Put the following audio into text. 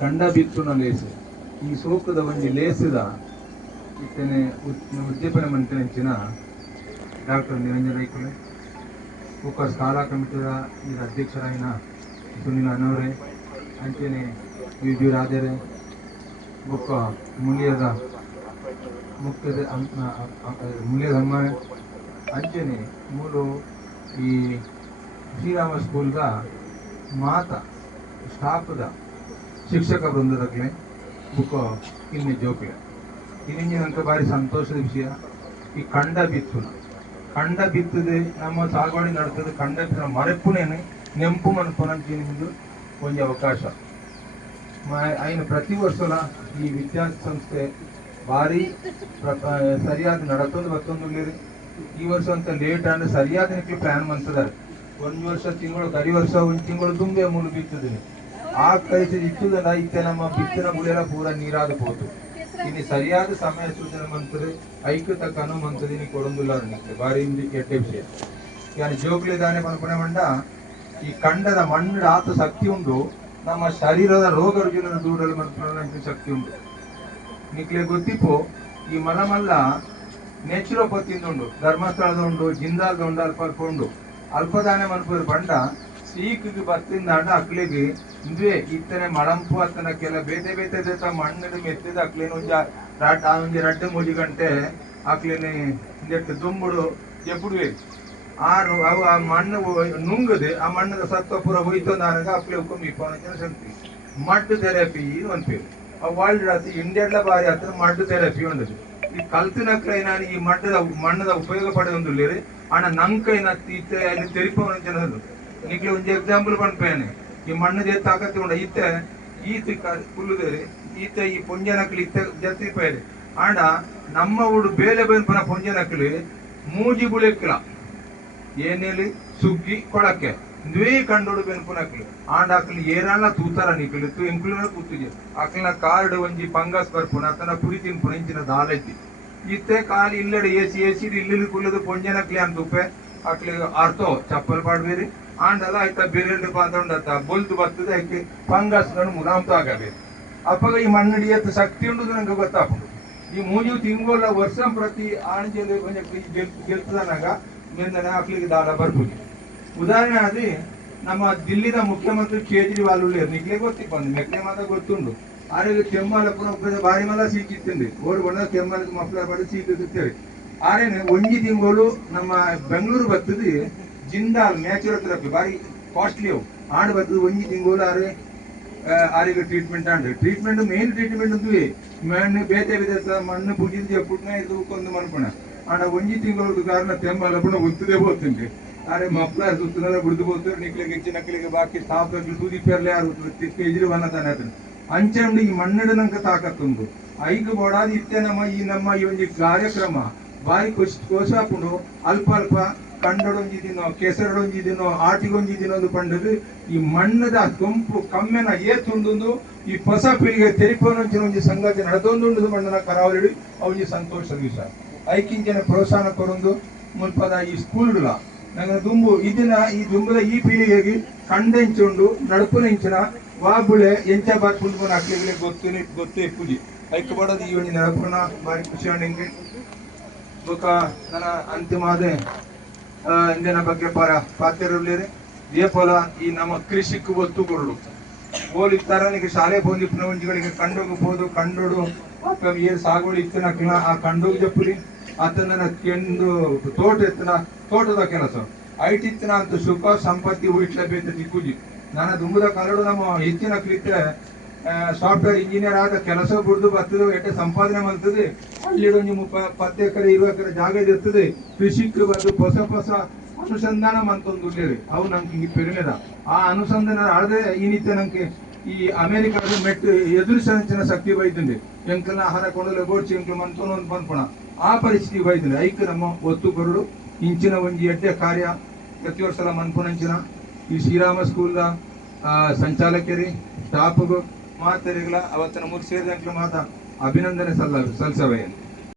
ಕಂಡ ಬಿತ್ತುನ ಲೇಸು. ಈ ಸೋಕದ ಒಂಜಿ ಲೇಸದ ಇತ್ತನೆ ಮಂತ್ರಿ ಹೆಚ್ಚಿನ ಡಾಕ್ಟರ್ ನಿರಂಜನ್ ರೈಕುಲೆ. ಕುಕ್ಕರ್ ಶಾಲಾ ಕಮಿಟಿದ ಇದರ ಅಧ್ಯಕ್ಷರಾಯಿನ ಸುನಿಲ್ ಅನವರೇ ಅಂಚೆನೆ ವಿ. ಡಿ ರಾಜರೇ, ಬೊಕ್ಕ ಮುಳಿಯದ ಮುಖ್ಯದ ಮುಲಿಯದ ಅಮ್ಮ ಅಂಚೆನೆ ಮೂಲು ಈ ಶ್ರೀರಾಮ ಸ್ಕೂಲ್ದ ಮಾತ, ಸ್ಟಾಫ್ದ ಶಿಕ್ಷಕ ಬೃಂದದಕ್ಲೆ ಬುಕ್ಕ ಇನ್ನೆ ಜೋಕ್ಲೆ ಇನ್ನಿಂಜಿನಂಕ ಬಾರಿ ಸಂತೋಷದ ವಿಷಯ ಈ ಕಂಡ ಬಿತ್ತುನ ಕಂಡ ಬಿತ್ತದೆ ನಮ್ಮ ಸಾಗುವಳಿ ನಡೆತದೆ ಕಂಡ ಬಿತ್ತನ ಮರೆಪುನೇನೆ ನೆಂಪು ಮನ್ಪುನಂಚಿ ನಿಮ್ದು ಒಂದು ಅವಕಾಶ ಮ- ఆయన ಪ್ರತಿ ವರ್ಷಲ ಈ ವಿದ್ಯಾಸಂಸ್ಥೆ ಭಾರಿ ಪ್ರ- ಆ, ಸರಿಯಾದ ನಡತೊಂದು ಬತ್ತೊಂದು లేరు ಈ ವರ್ಷ ಅಂತ ಲೇಟ್ ಅಂದ್ರೆ ಸರಿಯಾದ ನಿಕ್ಲು ಪ್ಲಾನ್ ಮಂತದಾರೆ ಒಂದು ವರ್ಷ ತಿಂಗಳು ಕರಿ ವರ್ಷ ಒಂದು ತಿಂಗಳು ತುಂಬೆ ಮೂಲು ಬಿತ್ತದೆ ಆ ಕೈಸಿ ಇಚ್ಚುದಲ್ಲ ಇತ್ತೆ ನಮ್ಮ ಬಿತ್ತಿನ ಗುಳೆಲ್ಲ ಪೂರ ನೀರಾದ ಹೋತು. ಇನ್ನು ಸರಿಯಾದ ಸಮಯ ಸೂಚನೆ ಮಂತ್ರಿ ಐಕ್ಯ ತಕ್ಕ ಅನು ಮಂತದೆ ನೀ ಕೊಡೊಂದಿಲ್ಲ ಬಾರಿ ಇಂದಿ ಕೆಟ್ಟ ವಿಷಯ. ಯಾನ ಜೋಗ್ಲಿ ದಾನೆ ಪನ್ಪನೆ ಮಂಡ, ಈ ಕಂಡದ ಮಣ್ಣು ಆತ ಶಕ್ತಿ ಉಂಟು ನಮ್ಮ ಶರೀರದ ರೋಗ ರುಜಿನದ ದೂರಲು ಮನ್ಪನೆ ಶಕ್ತಿ ಉಂಟು. ನಿಕ್ಲೆ ಗೊತ್ತಿಪ್ಪು, ಈ ಮಲಮಲ್ಲ ನೇಚುರೋಪತಿಯಿಂದ ಉಂಡು ಧರ್ಮಸ್ಥಳದ ಉಂಡು ಜಿಂದಾಲ್ದ ಉಂಡು ಅಲ್ಪ ಉಂಡು ಅಲ್ಪದಾನೆ ಮನ್ಪುರ್ ಬಂಡ ಸೀಕಿಗೆ ಬರ್ತಿಂದ ಹಣ್ಣು ಅಕ್ಲಿಗೆ, ಇಂದ್ವೆ ಇತ್ತನೆ ಮಳಂಪು ಅತ್ತನ ಕೆಲ ಬೇತೆ ಬೇತೆ ದೇತ ಮಣ್ಣಿನ ಮೆತ್ತಿದ ಅಕ್ಲಿನ ರಡ್ ರಾಟ ಒಂಜಿ ರಡ್ಡು ಮೂಜಿ ಗಂಟೆ ಅಕ್ಲಿನ ಇಂದೆಟ್ಟು ದುಂಬುಡು ಎಪ್ಪುಡುವೆ ಆರು, ಅವು ಆ ಮಣ್ಣು ನುಂಗದೆ, ಆ ಮಣ್ಣದ ಸತ್ವ ಪೂರ ಹೋಯ್ತು ನನಗೆ ಅಪ್ಲೆ ಹುಕ್ಕುಂಬಿ ಇಪ್ಪನ ಶಕ್ತಿ ಮಡ್ಡು ಥೆರಪಿ ಇದು ಪೇ ಆ ವರ್ಲ್ಡ್ ರಾತ್ರಿ ಇಂಡಿಯಾಡ್ಲ ಬಾರಿ ಹತ್ರ ಮಡ್ಡು ಥೆರಪಿ ಉಂಡದು. ಈ ಕಲ್ತಿನಕ್ಲೈ ನಾನು ಈ ಮಡ್ಡದ, ಮಣ್ಣದ ಉಪಯೋಗ ಪಡೆದೊಂದು ಆನ ನಂಕೈನ ತೀತೆ ಅಲ್ಲಿ ತೆರಿಪವನ ಜನರು ನಿಕ್ಲೆ ಒಂದು ಎಕ್ಸಾಂಪಲ್ ಪನ್ಪೇನೆ ಈ ಮಣ್ಣದ ತಾಕತ್ತಿ ಉಂಡ ಇತ್ತೆ ಈತ ಕುಲ್ಲುದೇರಿ ಈತ ಈ ಪೊಂಜನಕ್ಲಿ ಇತ್ತೆ ಜತ್ತಿ ಪೇರಿ ಆಂಡ ನಮ್ಮ ಊರು ಬೇಲೆ ಬೆನ್ಪನ ಪೊಂಜನಕ್ಲಿ ಮೂಜಿ ಬುಳೆಕ್ಲ ಏನೇಲಿ ಸುಗ್ಗಿ ಕೊಳಕ್ಕೆ ದ್ವೇ ಕಂಡೋಡು ಬೆನ್ಪುನಕ್ಲಿ ಆಂಡ ಅಕ್ಲಿ ಏರಾಳ ತೂತರ ನಿಕ್ಲಿ ತು ಎಂಕ್ಲಿನ ಕೂತಿಗೆ ಅಕ್ಲಿನ ಕಾರ್ಡ್ ಒಂಜಿ ಪಂಗಸ್ ಬರ್ಪುನ ಅತನ ಪುರಿ ತಿನ್ಪುನ, ಇಂಚಿನ ದಾಳೆತ್ತಿ ಇತ್ತೆ ಕಾಲಿ ಇಲ್ಲಡೆ ಎಸಿ ಎಸಿ ಇಲ್ಲಿ ಕುಲ್ಲದು ಪೊಂಜನಕ್ಲಿ ಅಂತ ಉಪ್ಪೆ ಅಕ್ಲಿ ಅರ್ಥೋ ಚಪ್ಪಲ್ ಪಾಡ್ಬೇರಿ. ಆಂಡಲ ಆಯ್ತ ಬಿರಿಲ್ಡ್ ಪಾತೊಂಡತ್ತ ಬೊಲ್ದು ಬರ್ತದೆ, ಅದಕ್ಕೆ ಫಂಗಸ್ ಗಣು ಮುಲಾಮ್ತು ಆಗಬೇಕು. ಅಪ್ಪಗ ಈ ಮಣ್ಣಡಿ ಎತ್ತ ಶಕ್ತಿ ಉಂಟು ನನಗೆ ಗೊತ್ತಾಪುಂಡು. ಈ ಮೂಜು ತಿಂಗೋಲ ವರ್ಷ ಪ್ರತಿ ಆಣಜಲ್ಲಿ ಗೆಲ್ತದನಾಗ ಮೇಂದನೆ ಹಾಕ್ಲಿಕ್ಕೆ ದಾಡ ಬರ್ಬೋದು. ಉದಾಹರಣೆ ಆದ್ರೆ, ನಮ್ಮ ದಿಲ್ಲಿದ ಮುಖ್ಯಮಂತ್ರಿ ಕೇಜ್ರಿವಾಲ್ ಉಳ್ಳೇರು ಗೊತ್ತಿಕ್ ಬಂದು, ಮೆಕ್ಲೆ ಮಾತ ಗೊತ್ತುಂಡು. ಆರೋಗ್ಯ ಕೆಮ್ಮಲ ಪುನಃ ಬಾರಿ ಮಲ ಸೀಕಿತ್ತಂడి ಓಡ್ ಬಣ್ಣ ಕೆಮ್ಮಲ ಮಫ್ಲ ಬಡಿ ಸೀಕಿತ್ತೇವೆ ಆರೇನೆ, ಒಂಜಿ ತಿಂಗಳು ನಮ್ಮ ಬೆಂಗಳೂರು ಬರ್ತದೆ. ಜಿಂದಾಲ್ ನ್ಯಾಚುರಲ್ ಥೆರಪಿ ಬಾರಿ ಕಾಸ್ಟ್ಲಿ ಅವು. ಆಂಡ್ ಬರ್ತದೆ ಒಂಜಿ ತಿಂಗಳು ಆರೆ ಟ್ರೀಟ್ಮೆಂಟ್ ಆಂಡ್ ಟ್ರೀಟ್ಮೆಂಟ್ ಮೇನ್ ಟ್ರೀಟ್ಮೆಂಟ್ ಅಂದ್ವಿ. ಮಣ್ಣು, ಬೇತೆ ಬೇತೆ ಮಣ್ಣು ಪುಜಿಂದು ಎಪ್ಪುಟ್ನ ಇದು ಕೊಂದು ಮನ್ಪಣ. ಆಂಡ ಒಂಜಿ ತಿಂಗಳು ಕಾರಣ ತೆಂಬಲ ಪುನಃ ಒತ್ತದೇ ಹೋಗ್ತಂడి ಆರೆ ಮಪ್ಲ ಸುತ್ತನೆಲ್ಲ ಬಿಡ್ದು ಹೋಗ್ತಾರೆ ನಿಕ್ಲಿಗೆ ಹೆಚ್ಚಿನ ನಕ್ಲಿಗೆ ಬಾಕಿ ತೂದಿ ಪೇರ್ಲೆ ಯಾರು ಎಜಿರು ಬನ್ನತಾನೆ ಅದನ್ನ ಅಂಚೆ ಉಂಡು ಈ ಮಣ್ಣಿಡ ನಂಗೆ ತಾಕತ್ತುಂದು ಐದು ಬೋಡಾದ ಇತ್ತೆ ನಮ್ಮ ಈ ನಮ್ಮ ಈ ಒಂದು ಕಾರ್ಯಕ್ರಮ. ಬಾರಿ ಕೋಶ ಕೋಸಾಪುಂಡು ಅಲ್ಪ ಅಲ್ಪ ಕಂಡೊಡೊಂಜಿದಿನೋ ಕೆಸರಡೊಂಜಿದಿನೋ ಆಟಿಗೊಂಜಿದಿನೋ ಪಂಡದು ಈ ಮಣ್ಣದ ತುಂಪು ಕಮ್ಮೆನ ಏತುಂಡು ಈ ಹೊಸ ಪೀಳಿಗೆ ತೆರಿಪನೊಂಚಿನ ಒಂಜಿ ಸಂಗತಿ ನಡೆದೊಂದುಂಡು ಮಣ್ಣನ ಕರಾವಳಿ ಅವನಿಗೆ ಸಂತೋಷ ದಿವಸ. ಐಕಿಂಚನ ಪ್ರೋತ್ಸಾಹ ಕೊರೊಂದು ಮುಲ್ಪದ ಈ ಸ್ಕೂಲ್ಗಳ. ನಂಗೆ ದುಂಬು, ಇದನ್ನ ಈ ದುಂಬದ ಈ ಪೀಳಿಗೆಗೆ ಕಂಡೆಂಚುಂಡು ನಡುಪುನೆಂಚಿನ ವಾಬುಳೆ ಎಂಚ ಬಾತ್ಪುಂಡು ಅಕ್ಲಿಗೆ ಗೊತ್ತು ಗೊತ್ತೇ ಪೂಜೆ. ಐಕ್ ಪಡೋದು ಈ ಒಂದು ನಡ್ಪುನ ಬಾರಿ ಖುಷಿ ಬೊಕ ನನ್ನ ಅಂತಿಮಾದ ಇಂದಿನ ಬಗ್ಗೆ ಪರ ದೇಪಲ ಈ ನಮ್ಮ ಕೃಷಿಕ್ ಒತ್ತು ಕೊಡಲು. ಹೋಲಿ ತರ ತರನಿಗೆ ಶಾಲೆ ಬೋಲಿ ಪ್ರವಂಜಿಗಳಿಗೆ ಕಂಡೋಗಬಹುದು, ಕಂಡೋಡು ಏನು ಸಾಗುವಳಿ ಇತ್ತಿನ ಆ ಕಂಡೋಗಿ ಜಪ್ಪುರಿ ಆತನ ಕೆಂಡು ತೋಟ ಎತ್ತಿನ, ತೋಟದ ಕೆಲಸ. ಐಟ್ ಇತ್ತಿನ ಅಂತ ಸುಖ, ಸಂಪತ್ತಿ ಉಯಿಟ್ಲೇಬೇಕು ದಿಕ್ಕುಜಿ ನನ್ನ ದುಂಬದ ಕರಡು ನಮ್ಮ ಹೆಚ್ಚಿನ ಕ್ಲಿತ್ತೆ ಸಾಫ್ಟ್ವೇರ್ ಇಂಜಿನಿಯರ್ ಆದ ಕೆಲಸ ಬಿಡ್ದು ಬರ್ತದೆ ಎಟ್ಟೆ ಸಂಪಾದನೆ ಮಾಡ್ತದೆ. ಅಲ್ಲಿರೋ ನಿಮ್ಮ ಪತ್ತೆ ಎಕರೆ, ಇರುವ ಎಕರೆ ಜಾಗ ಇರ್ತದೆ ಕೃಷಿಕ್ ಬಂದು ಹೊಸ ಹೊಸ ಅನುಸಂಧಾನ ಮಂತೊಂದು ಅವು ನಮ್ಗೆ ಹಿಂಗೆ ಪೆರಿಮೆದ ಆ ಅನುಸಂಧಾನ ಆಡದೆ ಈ ನಿತ್ಯ ನಮ್ಗೆ ಈ ಅಮೆರಿಕದ ಮೆಟ್ಟು ಎದುರಿಸಂಚಿನ ಶಕ್ತಿ ಬೈತಂದೆ. ಎಂಕಲ್ನ ಆಹಾರ ಕೊಂಡಲೆ ಗೋಡ್ಸಿ ಎಂಕಲ್ ಬಂದ್ಪಣ ಆ ಪರಿಸ್ಥಿತಿ ಬೈತಂದೆ. ಐಕ್ ನಮ್ಮ ಒತ್ತು ಕೊರಡು ಇಂಚಿನ ಒಂಜಿ ಎಡ್ಡೆ ಕಾರ್ಯ, ಪ್ರತಿ ವರ್ಷ ಮನ್ಪುನಂಚಿನ. ಈ ಶ್ರೀರಾಮ ಸ್ಕೂಲ್ದ ಸಂಚಾಲಕರಿ ಸ್ಟಾಫ್ಗೂ ಮಾತರಿಗಳ ಅವತ್ತಿನ ಮೂರು ಸೇರಿದಂತೆ ಮಾತ ಅಭಿನಂದನೆ ಸಲ್ಲ ಸಲ್ಲಿಸವೆಯಲ್ಲ